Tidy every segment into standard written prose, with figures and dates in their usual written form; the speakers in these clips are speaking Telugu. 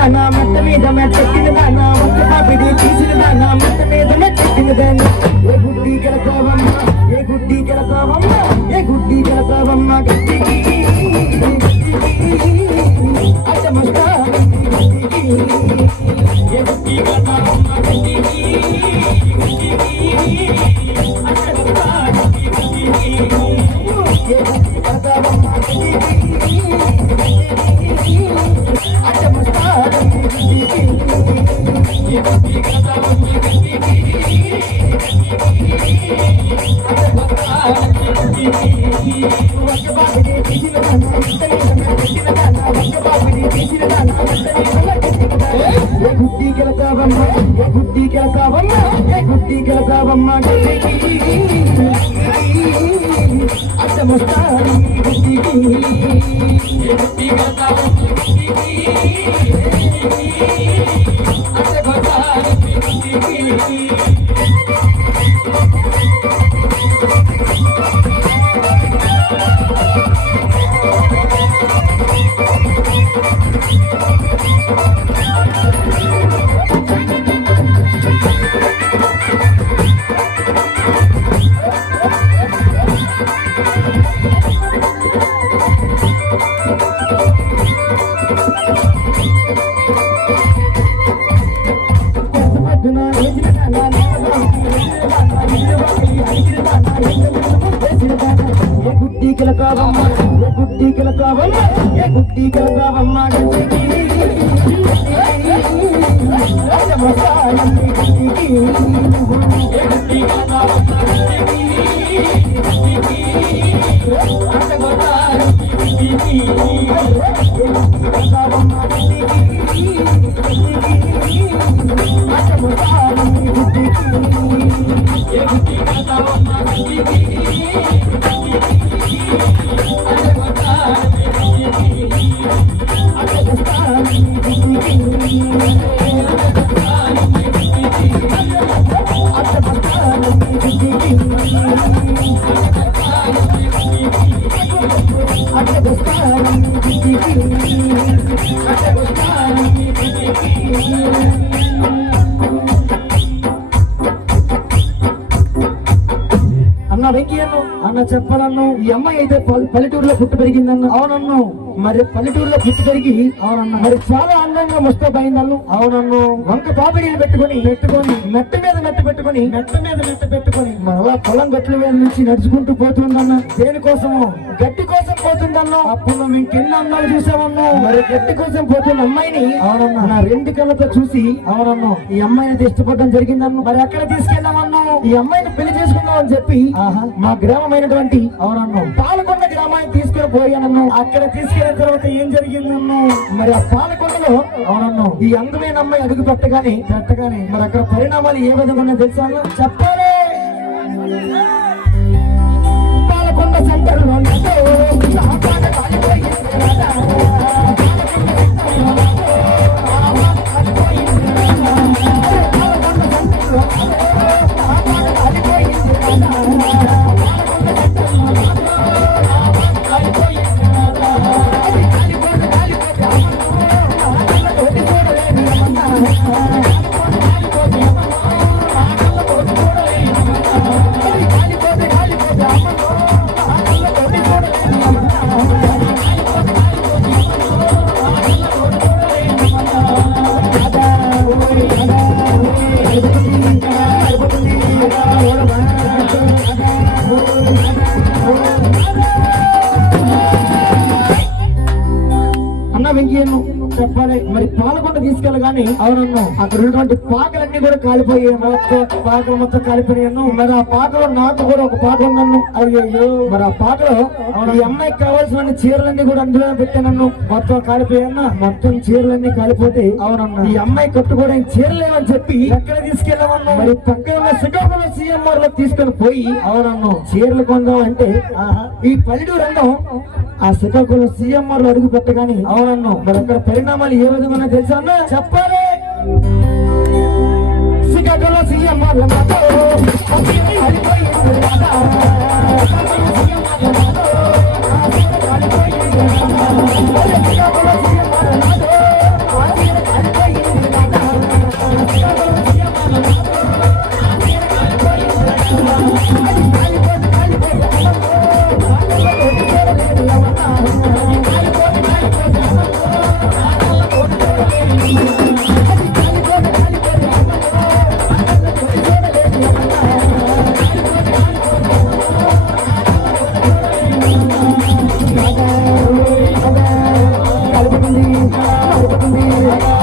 మెట్ట మీద మెట్టెక్కిన దానా ఒక్క పాపిడి తీసిన దానా మెట్ట మీద మెట్టెక్కిన దానా ఏ గుడ్డి గెలతావమ్మ ఏ గుడ్డి గెలతావమ్మ ఏ గుడ్డి గెలతావమ్మ గట్టికి అడ్డ మస్తా ఏ గుడ్డి గెలతావమ్మ గట్టికి అడ్డ మస్తా ఏ గుడ్డి గెలతావమ్మ గుడ్డి గెలతావమ్మ ఏ గుడ్డి గెలతావమ్మ ఏ గుడ్డి గెలతావమ్మ అడ్డ మస్తాని గుడ్డికి ఏ గుడ్డి గెలతావమ్మ అడ్డ మస్తాని గుడ్డికి గుడ్డి గెలతావమ్మ ఏ గుడ్డి గెలతావమ్మ ఏ గుడ్డి గెలతావమ్మ అన్న వెంకయ్యను అన్న చెప్పాలన్ను ఈ అమ్మాయి అయితే పల్లెటూరులో పుట్టి పెరిగిందన్న అవునన్ను మరి పల్లెటూరులో పుట్టి పెరిగి అవునన్న మరి చాలా అందంగా ముస్తాబైందన్ను అవునన్ను వంక పాపిడీలు పెట్టుకొని మెట్ట మీద మెట్ట పెట్టుకొని మరలా పొలం గట్ల మీద నుంచి నడుచుకుంటూ పోతుందన్న దేనికోసము గట్టి కోసం పోతుందన్న అప్పుడు నువ్వు ఇంకెన్ని అమ్మాయిలు చూసావన్ను మరి గట్టి కోసం పోతున్న అమ్మాయిని అవునన్న నా రెండు కళ్ళతో చూసి అవునన్ను ఈ అమ్మాయిని ఇష్టపడడం జరిగిందన్ను మరి ఎక్కడ తీసుకెళ్ళామన్ను ఈ అమ్మాయిని పెళ్లి చేసుకుందాం అని చెప్పి మా గ్రామమైనటువంటి అవునన్ను పాలకొండ గ్రామానికి తీసుకుని పోయానన్ను అక్కడ తీసుకెళ్లిన తర్వాత ఏం జరిగిందన్ను మరి ఆ పాలకొండలో అవునన్ను ఈ అందమైన అమ్మాయి అడుగు పెట్టగానే మరి అక్కడ పరిణామాలు ఏ విధంగా తెలుసా చెప్పాలి పాలకొండ సెంటర్లో వెంకయ్యను చెప్పాలి మరి పాలకొండ తీసుకెళ్ళగానే అవునన్ను అక్కడ ఉన్నటువంటి పాకలన్నీ కూడా కాలిపోయాయి పాకలు మొత్తం కాలిపోయాను మరి ఆ పాకలో నాకు కూడా ఒక పాక ఉన్నాను అయ్యో మరి ఆ పాకలో ఈ అమ్మాయికి కావాల్సిన చీరలన్నీ కూడా అందులో పెట్టాను మొత్తం కాలిపోయాను మొత్తం చీరలన్నీ కాలిపోతే అవునన్నా ఈ అమ్మాయి కట్టుకోవడానికి చీరలేమని చెప్పి ఎక్కడ తీసుకెళ్ళామన్నా మరి పక్కన శ్రీకాకుళం సీఎంఆర్ లో తీసుకొని పోయి అవునన్ను చీరలు కొందాం అంటే ఈ పల్లెటూరు అందం ఆ శ్రీకాకుళం సీఎంఆర్ లో అడుగు పెట్టగానే అవునన్ను మరి అక్కడ పరిణామాలు ఏ విధంగా తెలుసా అన్న చెప్పాలి శ్రీకాకుళం సీఎంఆర్ లో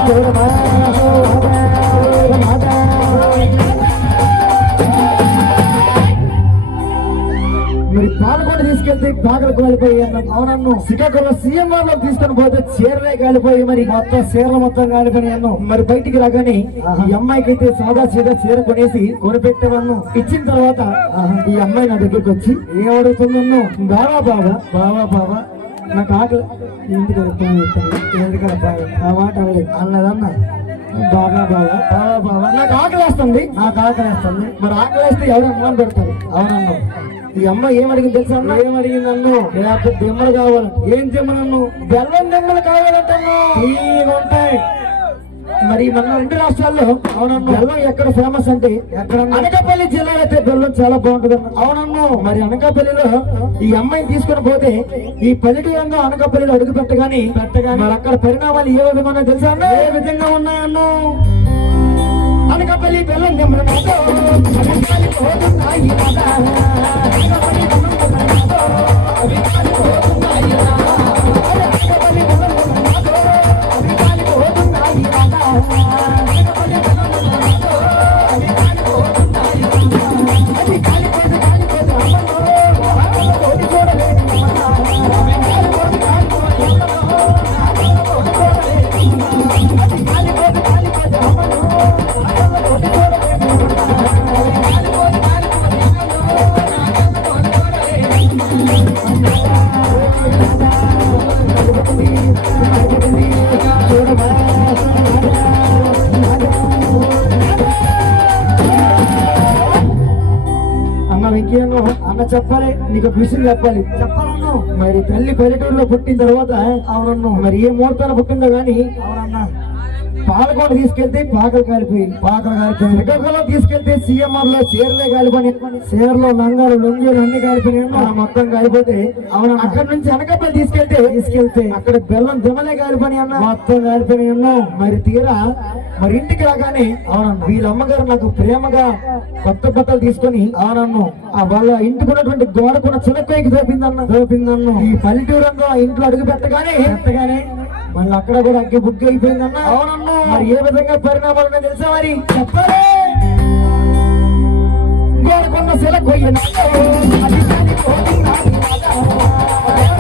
మరి పాలకొండ తీసుకెళ్తే పాకలు కాలిపోయి అన్నాడు. అవునన్ను. శ్రీకాకుళం సీఎం లో తీసుకొని పోతే చీరలే కాలిపోయి మరి మొత్తం చీరలు మొత్తం కాలిపోయి అన్నాం. మరి బయటికి రాగానే ఈ అమ్మాయికి అయితే సాదా సీదా చీర కొనేసి కొనిపెట్టేవన్ను. ఇచ్చిన తర్వాత ఈ అమ్మాయి నా దగ్గరికి వచ్చి ఏమడుగుతుందన్ను, బావా బావా బావా బావా నాకు ఆకలి ఎందుకలా ఆ మాట అన్నదన్నా. బాగా బావా బావా బావా నాకు ఆకలి వేస్తుంది, నాకు ఆకలి వేస్తుంది. మరి ఆకలి వేస్తే ఎవరు అన్నం పెడతారు. అవునన్ను. ఈ అమ్మ ఏమడిగింది తెలుసా అన్న? ఏమడిగింది నన్ను, నాకు దెమ్మలు కావాలంట. ఏం దెమ్మనన్ను? బెల్లం దెమ్మలు కావాలంటన్ను. ఉంటాయి. మరి మన 2 రాష్ట్రాల్లో అవునన్ను బెల్లం ఎక్కడ ఫేమస్ అంటే ఎక్కడ అనకాపల్లి జిల్లాలో అయితే బెల్లం చాలా బాగుంటుంది అన్న. అవునన్ను. మరి అనకాపల్లిలో ఈ అమ్మాయిని తీసుకుని పోతే ఈ పల్లెటూరంగా అనకాపల్లిలో అడుగు పెట్టగానే మరి అక్కడ పరిణామాలు ఏ విధంగా ఉన్నాయో తెలుసా అన్న? ఏ విధంగా ఉన్నాయన్ను? అనకాపల్లి బెల్లం దెమ్మలు ఇంకేమో అన్న చెప్పాలి, నీకు విషయం చెప్పాలి. చెప్పాలను. మరి తల్లి పల్లెటూరులో పుట్టిన తర్వాత అవునన్ను మరి ఏ ముహూర్తాన పుట్టిందో గాని అవునన్నా పాలకొండ తీసుకెళ్తే పాకలు కాలిపోయింది. శ్రీకాకుళం తీసుకెళ్తే సీఎంఆర్ లో చీరలే కాలిపోయి, చీరలో లంగాలు లొంగీలు అన్ని కాలిపోయినాయి. మొత్తం కాలిపోతే అవును అక్కడ నుంచి అనకాపల్లి తీసుకెళ్తే అక్కడ బెల్లం దిమ్మలే కాలిపోయి అన్న, మొత్తం కాలిపోయినాయి అన్నా. మరి తీరా మరి ఇంటికి రాగానే అవునన్న వీళ్ళ అమ్మగారు నాకు ప్రేమగా కొత్త బట్టలు తీసుకొని అవునన్ను వాళ్ళ ఇంటికి ఉన్నటువంటి గోడకున్న చిన్నకాయకి దోపిందన్ను. ఈ పల్లెటూరంలో ఆ ఇంట్లో అడుగు పెట్టగానే మళ్ళీ అక్కడ కూడా అగ్గి బుక్ అయిపోయిందన్న. అవునన్ను. మరి ఏ విధంగా పరిణామాలు తెలుసా? మరి చెప్పాలి. గోడకున్న శిల కొయ్య